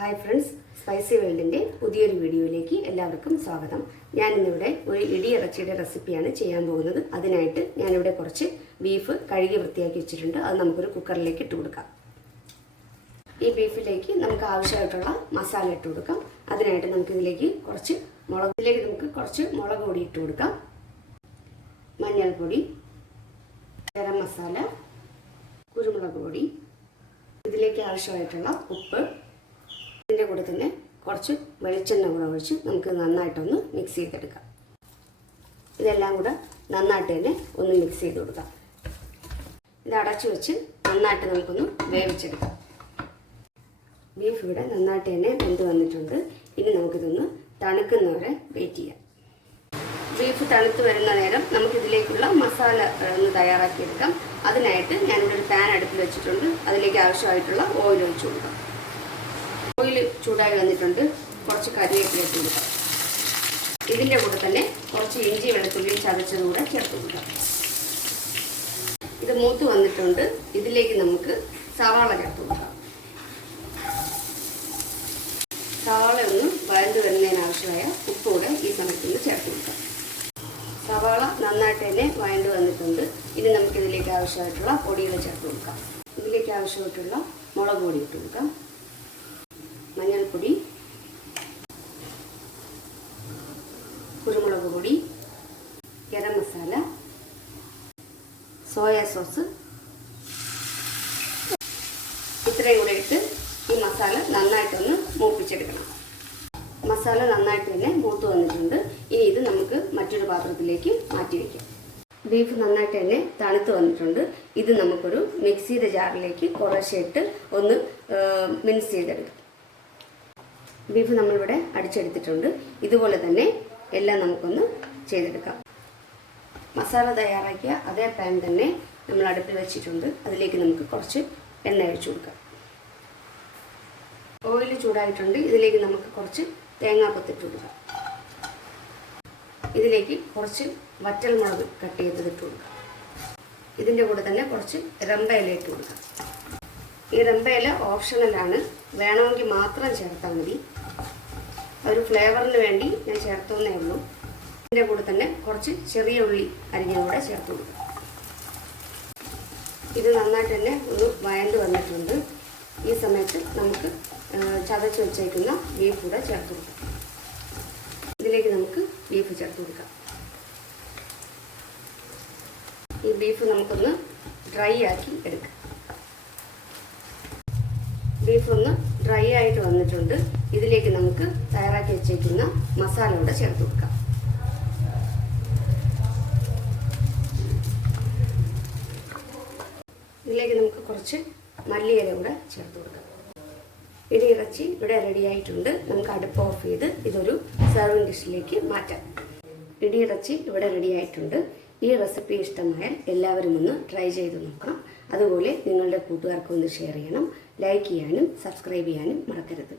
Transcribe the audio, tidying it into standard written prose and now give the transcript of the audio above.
Hi friends, spicy വേൾഡിൻ്റെ പുതിയൊരു വീഡിയോയിലേക്ക് എല്ലാവർക്കും സ്വാഗതം. ഞാനിന്നിവിടെ ഒരു ഇടിയിറച്ചിയുടെ റെസിപ്പിയാണ് ചെയ്യാൻ പോകുന്നത്. അതിനായിട്ട് ഞാനിവിടെ കുറച്ച് ബീഫ് കഴുകി വൃത്തിയാക്കി വെച്ചിട്ടുണ്ട്. അത് നമുക്കൊരു കുക്കറിലേക്ക് ഇട്ട് കൊടുക്കാം. ഈ ബീഫിലേക്ക് നമുക്ക് ആവശ്യമായിട്ടുള്ള മസാല ഇട്ട് കൊടുക്കാം. അതിനായിട്ട് നമുക്കിതിലേക്ക് കുറച്ച് മുളക് പൊടി ഇട്ട് കൊടുക്കാം, മഞ്ഞൾപ്പൊടി, ഗരം മസാല, കുരുമുളക് പൊടി, ഇതിലേക്ക് ആവശ്യമായിട്ടുള്ള ഉപ്പ്, ഇതിൻ്റെ കൂടെ തന്നെ കുറച്ച് വെളിച്ചെണ്ണ കൂടെ ഒഴിച്ച് നമുക്ക് നന്നായിട്ടൊന്ന് മിക്സ് ചെയ്തെടുക്കാം. ഇതെല്ലാം കൂടെ നന്നായിട്ട് തന്നെ ഒന്ന് മിക്സ് ചെയ്ത് കൊടുക്കാം. ഇത് അടച്ചു വെച്ച് നന്നായിട്ട് നമുക്കൊന്ന് വേവിച്ചെടുക്കാം. ബീഫ് ഇവിടെ നന്നായിട്ട് തന്നെ വെന്ത് വന്നിട്ടുണ്ട്. ഇനി നമുക്കിതൊന്ന് തണുക്കുന്നവരെ വെയിറ്റ് ചെയ്യാം. ബീഫ് തണുത്ത് വരുന്ന നേരം നമുക്കിതിലേക്കുള്ള മസാല ഒന്ന് തയ്യാറാക്കിയെടുക്കാം. അതിനായിട്ട് ഞാനിവിടെ ഒരു പാൻ അടുപ്പിൽ വെച്ചിട്ടുണ്ട്. അതിലേക്ക് ആവശ്യമായിട്ടുള്ള ഓയിൽ ഒഴിച്ചു കൊടുക്കാം. ഓയിൽ ചൂടായി വന്നിട്ടുണ്ട്. കുറച്ച് കരിവേപ്പില ഇട്ട് കൊടുക്കാം. ഇതിൻ്റെ കൂടെ തന്നെ കുറച്ച് ഇഞ്ചി വെളുത്തുള്ളി ചതച്ചത് കൂടെ ചേർത്ത് കൊടുക്കാം. ഇത് മൂത്ത് വന്നിട്ടുണ്ട്. ഇതിലേക്ക് നമുക്ക് സവാള ചേർത്ത് കൊടുക്കാം. സവാള ഒന്ന് വഴണ്ട് വരുന്നതിനാവശ്യമായ ഉപ്പ് കൂടെ ഈ സമയത്തൊന്ന് ചേർത്ത് കൊടുക്കാം. സവാള നന്നായിട്ട് തന്നെ വഴണ്ട് വന്നിട്ടുണ്ട്. ഇനി നമുക്കിതിലേക്ക് ആവശ്യമായിട്ടുള്ള പൊടികൾ ചേർത്ത് കൊടുക്കാം. ഇതിലേക്ക് ആവശ്യമായിട്ടുള്ള മുളക് പൊടി ഇട്ട് കൊടുക്കാം, മഞ്ഞൾപ്പൊടി, കുരുമുളക് പൊടി, ഗരം മസാല, സോയാ സോസ്, ഇത്രയും കൂടെ ഇട്ട് ഈ മസാല നന്നായിട്ടൊന്ന് മൂപ്പിച്ചെടുക്കണം. മസാല നന്നായിട്ട് തന്നെ മൂത്ത് വന്നിട്ടുണ്ട്. ഇനി ഇത് നമുക്ക് മറ്റൊരു പാത്രത്തിലേക്ക് മാറ്റി വയ്ക്കാം. ബീഫ് നന്നായിട്ട് തന്നെ തണുത്ത് വന്നിട്ടുണ്ട്. ഇത് നമുക്കൊരു മിക്സിയുടെ ജാറിലേക്ക് കുറേശ്ശെ ഇട്ട് ഒന്ന് മിക്സ് ചെയ്തെടുക്കാം. ബീഫ് നമ്മളിവിടെ അടിച്ചെടുത്തിട്ടുണ്ട്. ഇതുപോലെ തന്നെ എല്ലാം നമുക്കൊന്ന് ചെയ്തെടുക്കാം. മസാല തയ്യാറാക്കിയ അതേ പാൻ തന്നെ നമ്മൾ അടുപ്പിൽ വെച്ചിട്ടുണ്ട്. അതിലേക്ക് നമുക്ക് കുറച്ച് എണ്ണ ഒഴിച്ചു കൊടുക്കാം. ഓയിൽ ചൂടായിട്ടുണ്ട്. ഇതിലേക്ക് നമുക്ക് കുറച്ച് തേങ്ങാക്കൊത്തിട്ട് കൊടുക്കാം. ഇതിലേക്ക് കുറച്ച് വറ്റൽമുളക് കട്ട് ചെയ്തിട്ട് കൊടുക്കാം. ഇതിൻ്റെ കൂടെ തന്നെ കുറച്ച് രമ്പയില ഇട്ട് കൊടുക്കാം. ഈ രമ്പയില ഓപ്ഷണലാണ്, വേണമെങ്കിൽ മാത്രം ചേർത്താൽ മതി. ഒരു ഫ്ലേവറിന് വേണ്ടി ഞാൻ ചേർത്തേ ഉള്ളൂ. ഇതിൻ്റെ കൂടെ തന്നെ കുറച്ച് ചെറിയ ഉള്ളി അരിഞ്ഞതും കൂടെ ചേർത്ത് കൊടുക്കാം. ഇത് നന്നായിട്ട് തന്നെ ഒന്ന് വഴണ്ട് വന്നിട്ടുണ്ട്. ഈ സമയത്ത് നമുക്ക് ചതച്ച് വെച്ചേക്കുന്ന ബീഫ് കൂടെ ചേർത്ത് കൊടുക്കാം. ഇതിലേക്ക് നമുക്ക് ബീഫ് ചേർത്ത് കൊടുക്കാം. ഈ ബീഫ് നമുക്കൊന്ന് ഡ്രൈ ആക്കി എടുക്കാം. ബീഫ് ഒന്ന് ഡ്രൈ ആയിട്ട് വന്നിട്ടുണ്ട്. ഇതിലേക്ക് നമുക്ക് തയ്യാറാക്കി വെച്ചേക്കുന്ന മസാല കൂടെ ചേർത്ത് കൊടുക്കാം. ഇതിലേക്ക് നമുക്ക് കുറച്ച് മല്ലിയില കൂടെ ചേർത്ത് കൊടുക്കാം. ഇടിയിറച്ചി ഇവിടെ റെഡി ആയിട്ടുണ്ട്. നമുക്ക് അടുപ്പ് ഓഫ് ചെയ്ത് ഇതൊരു സെർവിങ് ഡിഷിലേക്ക് മാറ്റാം. ഇടിയിറച്ചി ഇവിടെ റെഡി ആയിട്ടുണ്ട്. ഈ റെസിപ്പി ഇഷ്ടമായാൽ എല്ലാവരും ഒന്ന് ട്രൈ ചെയ്ത് നോക്കണം. അതുപോലെ നിങ്ങളുടെ കൂട്ടുകാർക്കൊന്ന് ഷെയർ ചെയ്യണം. ലൈക്ക് ചെയ്യാനും സബ്സ്ക്രൈബ് ചെയ്യാനും മറക്കരുത്.